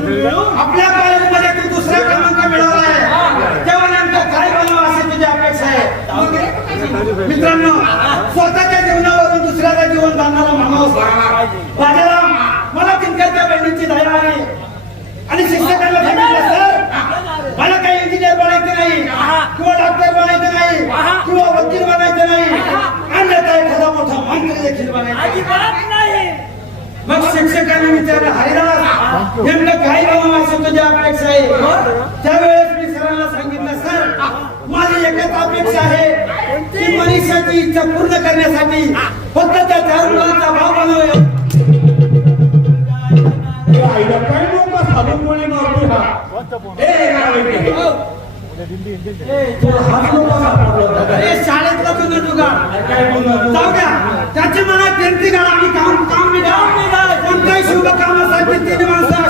आपल्या कॉलेजमध्ये तू दुसरा क्रमांक मिळवला आहे तेव्हा नेमकं काय बनावं अशी तुझी अपेक्षा आहे? मित्रांनो, स्वतःच्या जीवनावरून दुसऱ्याला जीवन जाणणारा माणूस बाजारात मला तिनकरच्या बहिणीची दया आली आणि शिक्षकांना सांगितलं, सर मला काही इंजिनियर बनायचं नाही किंवा डॉक्टर बनायचं नाही किंवा वकील बनायचं नाही, अन्यथा एखादा मोठा मंत्री देखील बनायचं नाही. मग शिक्षकांनी विचारलं, हरिदास नेमकं काय बनावं असं तुझी अपेक्षा आहे? त्यावेळेस मी सरांना सांगितलं, सर माझी एकच अपेक्षा आहे की मनुष्याची इच्छा पूर्ण करण्यासाठी फक्त त्या 4 मुलांचा भाव बनावे. शाळेतला तुझं तुगा जाऊ द्या, त्याची मला त्यांची गाड आणि काम निघा कोणत्याही शुभ कामासाठी 3 माणसं